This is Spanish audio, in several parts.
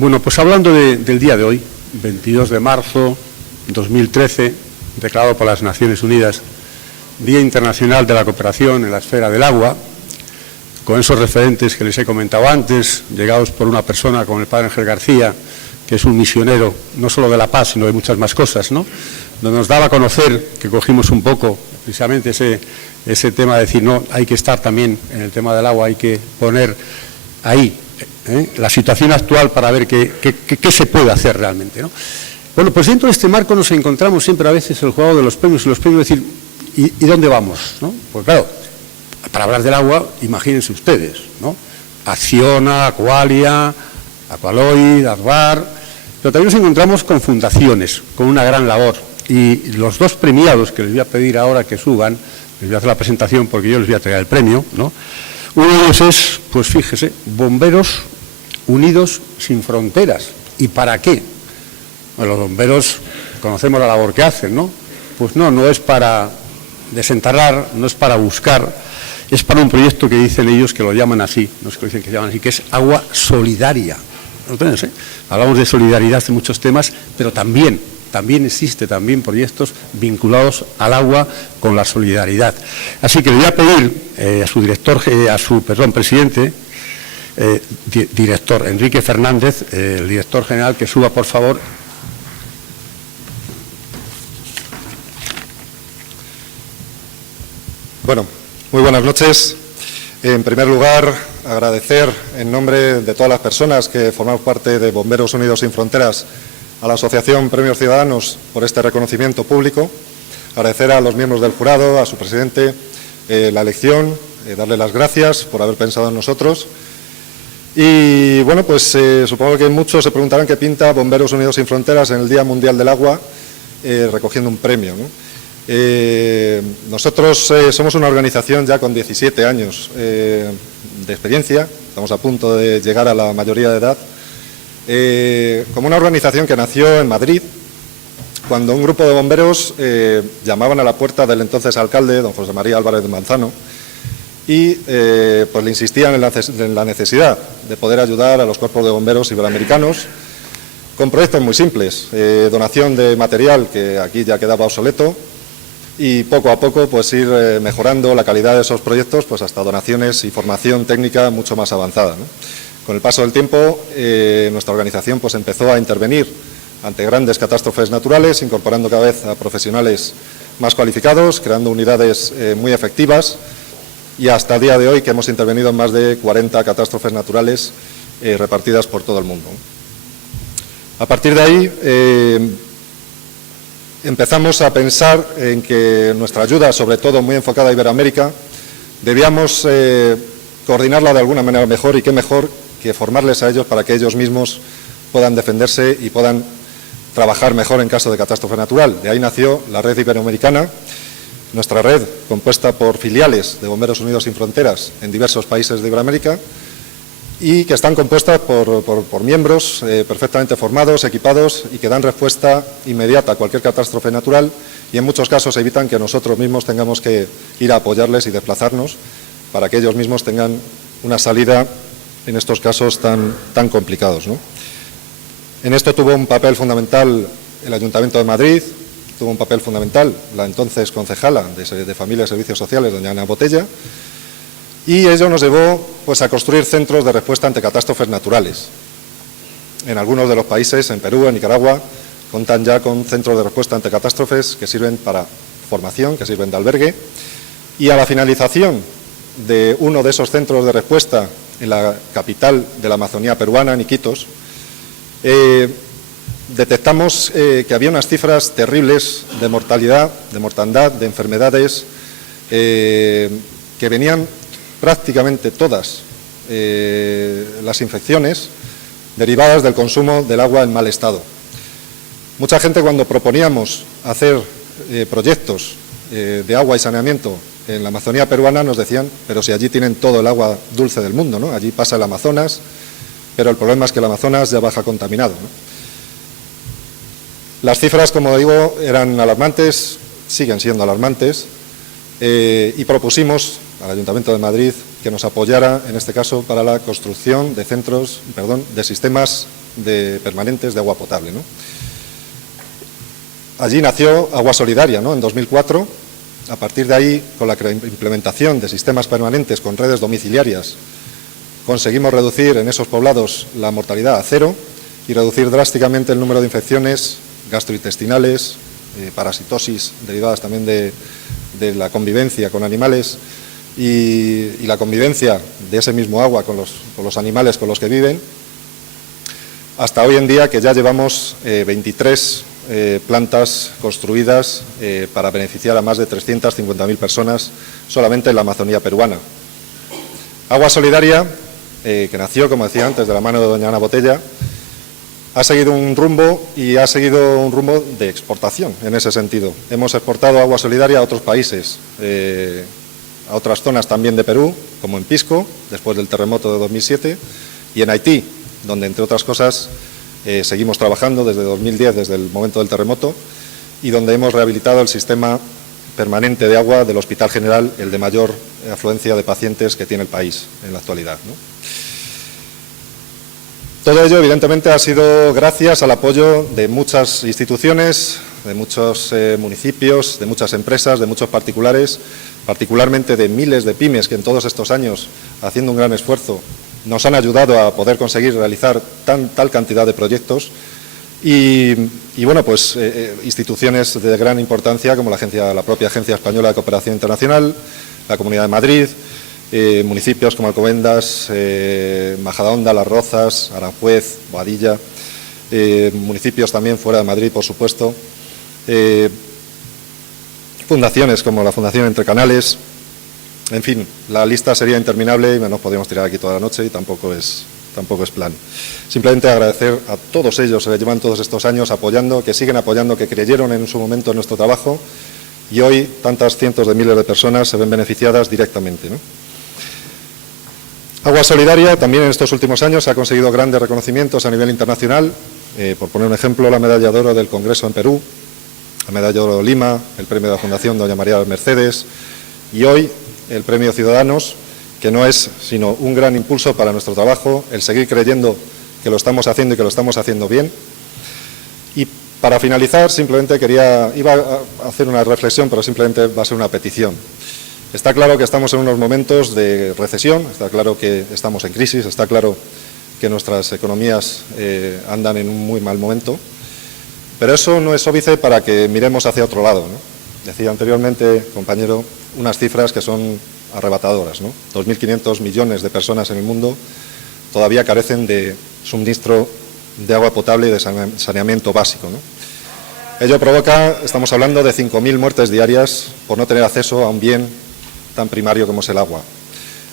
Bueno, pues hablando del día de hoy, 22 de marzo 2013, declarado por las Naciones Unidas Día Internacional de la Cooperación en la Esfera del Agua, con esos referentes que les he comentado antes, llegados por una persona como el padre Ángel García, que es un misionero no solo de la paz, sino de muchas más cosas, ¿no? Donde nos daba a conocer, que cogimos un poco precisamente ese tema de decir, no, hay que estar también en el tema del agua, hay que poner ahí la situación actual para ver qué se puede hacer realmente, ¿no? Bueno, pues dentro de este marco nos encontramos siempre a veces el juego de los premios y los premios, decir, ¿y dónde vamos? ¿No? Pues claro, para hablar del agua, imagínense ustedes, ¿no? Acciona, Aqualia, Aqualoid, Arbar, pero también nos encontramos con fundaciones, con una gran labor, y los dos premiados que les voy a pedir ahora que suban, les voy a hacer la presentación porque yo les voy a traer el premio, ¿no? Uno de ellos es, pues fíjese, Bomberos Unidos Sin Fronteras. ¿Y para qué? Bueno, los bomberos conocemos la labor que hacen, ¿no? Pues no es para desenterrar, no es para buscar, es para un proyecto que dicen ellos que lo llaman así, no es que lo dicen que llaman así, que es agua solidaria. ¿No tenés, eh? Hablamos de solidaridad en muchos temas, pero también existe proyectos vinculados al agua con la solidaridad. Así que le voy a pedir a su presidente, director Enrique Fernández, el director general, que suba por favor. Bueno, muy buenas noches. En primer lugar, agradecer en nombre de todas las personas que formamos parte de Bomberos Unidos Sin Fronteras a la Asociación Premios Ciudadanos por este reconocimiento público. Agradecer a los miembros del jurado, a su presidente, la elección, darle las gracias por haber pensado en nosotros. Y bueno, pues supongo que muchos se preguntarán qué pinta Bomberos Unidos Sin Fronteras en el Día Mundial del Agua recogiendo un premio, ¿no? Nosotros somos una organización ya con 17 años de experiencia, estamos a punto de llegar a la mayoría de edad, como una organización que nació en Madrid, cuando un grupo de bomberos llamaban a la puerta del entonces alcalde, don José María Álvarez de Manzano, y pues le insistían en la necesidad de poder ayudar a los cuerpos de bomberos iberoamericanos con proyectos muy simples, donación de material que aquí ya quedaba obsoleto, y poco a poco pues ir mejorando la calidad de esos proyectos pues hasta donaciones y formación técnica mucho más avanzada, ¿no? Con el paso del tiempo nuestra organización pues empezó a intervenir ante grandes catástrofes naturales, incorporando cada vez a profesionales más cualificados, creando unidades muy efectivas, y hasta el día de hoy que hemos intervenido en más de 40 catástrofes naturales repartidas por todo el mundo. A partir de ahí empezamos a pensar en que nuestra ayuda, sobre todo muy enfocada a Iberoamérica, debíamos coordinarla de alguna manera mejor, y qué mejor que formarles a ellos para que ellos mismos puedan defenderse y puedan trabajar mejor en caso de catástrofe natural. De ahí nació la Red Iberoamericana, nuestra red compuesta por filiales de Bomberos Unidos Sin Fronteras en diversos países de Iberoamérica, y que están compuestas por miembros perfectamente formados, equipados y que dan respuesta inmediata a cualquier catástrofe natural, y en muchos casos evitan que nosotros mismos tengamos que ir a apoyarles y desplazarnos para que ellos mismos tengan una salida en estos casos tan complicados, ¿no? En esto tuvo un papel fundamental el Ayuntamiento de Madrid, tuvo un papel fundamental la entonces concejala de Familia y Servicios Sociales, doña Ana Botella, y ello nos llevó pues a construir centros de respuesta ante catástrofes naturales. En algunos de los países, en Perú, en Nicaragua, cuentan ya con centros de respuesta ante catástrofes que sirven para formación, que sirven de albergue, y a la finalización de uno de esos centros de respuesta en la capital de la Amazonía peruana, en Iquitos, detectamos que había unas cifras terribles de mortalidad, de mortandad, de enfermedades que venían prácticamente todas las infecciones derivadas del consumo del agua en mal estado. Mucha gente, cuando proponíamos hacer proyectos de agua y saneamiento en la Amazonía peruana, nos decían, pero si allí tienen todo el agua dulce del mundo, ¿no? Allí pasa el Amazonas, pero el problema es que el Amazonas ya baja contaminado, ¿no? Las cifras, como digo, eran alarmantes, siguen siendo alarmantes, y propusimos al Ayuntamiento de Madrid que nos apoyara, en este caso, para la construcción de sistemas permanentes de agua potable, ¿no? Allí nació Agua Solidaria, ¿no?, en 2004. A partir de ahí, con la implementación de sistemas permanentes con redes domiciliarias, conseguimos reducir en esos poblados la mortalidad a 0 y reducir drásticamente el número de infecciones gastrointestinales, parasitosis derivadas también de la convivencia con animales y la convivencia de ese mismo agua con los animales con los que viven, hasta hoy en día, que ya llevamos 23 plantas construidas para beneficiar a más de 350.000 personas solamente en la Amazonía peruana. Agua Solidaria, que nació, como decía antes, de la mano de doña Ana Botella, ha seguido un rumbo de exportación en ese sentido. Hemos exportado Agua Solidaria a otros países, a otras zonas también de Perú, como en Pisco, después del terremoto de 2007, y en Haití, donde, entre otras cosas, seguimos trabajando desde 2010, desde el momento del terremoto, y donde hemos rehabilitado el sistema permanente de agua del Hospital General, el de mayor afluencia de pacientes que tiene el país en la actualidad, ¿no? Todo ello, evidentemente, ha sido gracias al apoyo de muchas instituciones, de muchos municipios, de muchas empresas, de muchos particulares, particularmente de miles de pymes que en todos estos años, haciendo un gran esfuerzo, nos han ayudado a poder conseguir realizar tal cantidad de proyectos y bueno, pues instituciones de gran importancia como la propia Agencia Española de Cooperación Internacional, la Comunidad de Madrid, municipios como Alcobendas, Majadahonda, Las Rozas, Aranjuez, Boadilla, municipios también fuera de Madrid, por supuesto, fundaciones como la Fundación Entre Canales. En fin, la lista sería interminable y nos podríamos tirar aquí toda la noche y tampoco es plan. Simplemente agradecer a todos ellos que llevan todos estos años apoyando, que siguen apoyando, que creyeron en su momento en nuestro trabajo y hoy tantas cientos de miles de personas se ven beneficiadas directamente, ¿no? Agua Solidaria también en estos últimos años ha conseguido grandes reconocimientos a nivel internacional. Por poner un ejemplo, la medalla de oro del Congreso en Perú, la medalla de oro de Lima, el premio de la Fundación Doña María Mercedes y hoy el premio Ciudadanos, que no es sino un gran impulso para nuestro trabajo, el seguir creyendo que lo estamos haciendo y que lo estamos haciendo bien. Y para finalizar, simplemente iba a hacer una reflexión, pero simplemente va a ser una petición. Está claro que estamos en unos momentos de recesión, está claro que estamos en crisis, está claro que nuestras economías andan en un muy mal momento, pero eso no es óbice para que miremos hacia otro lado, ¿no? Decía anteriormente, compañero, unas cifras que son arrebatadoras, ¿no? 2.500 millones de personas en el mundo todavía carecen de suministro de agua potable y de saneamiento básico, ¿no? Ello provoca, estamos hablando de 5.000 muertes diarias por no tener acceso a un bien tan primario como es el agua.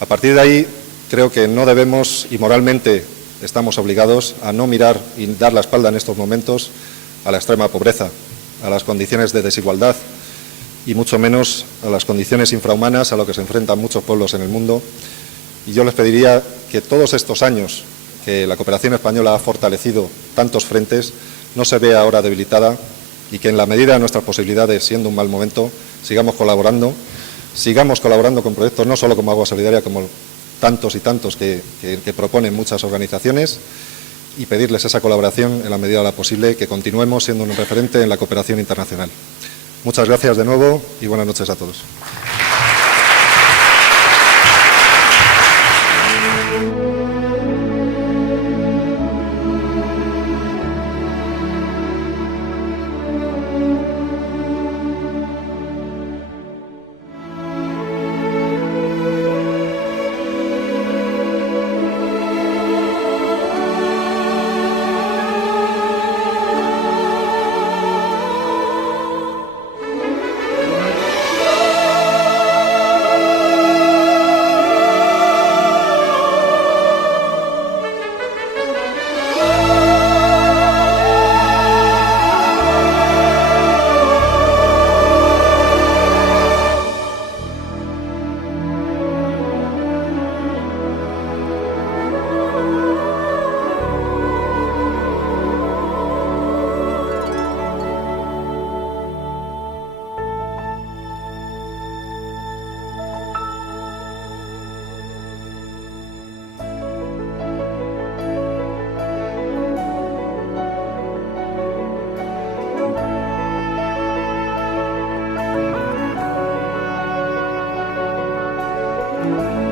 A partir de ahí, creo que no debemos, y moralmente estamos obligados, a no mirar y dar la espalda en estos momentos a la extrema pobreza, a las condiciones de desigualdad y mucho menos a las condiciones infrahumanas a lo que se enfrentan muchos pueblos en el mundo. Y yo les pediría que todos estos años que la cooperación española ha fortalecido tantos frentes, no se vea ahora debilitada y que en la medida de nuestras posibilidades, siendo un mal momento, sigamos colaborando con proyectos no solo como Agua Solidaria, como tantos y tantos que proponen muchas organizaciones, y pedirles esa colaboración en la medida de lo posible, que continuemos siendo un referente en la cooperación internacional. Muchas gracias de nuevo y buenas noches a todos. Thank you.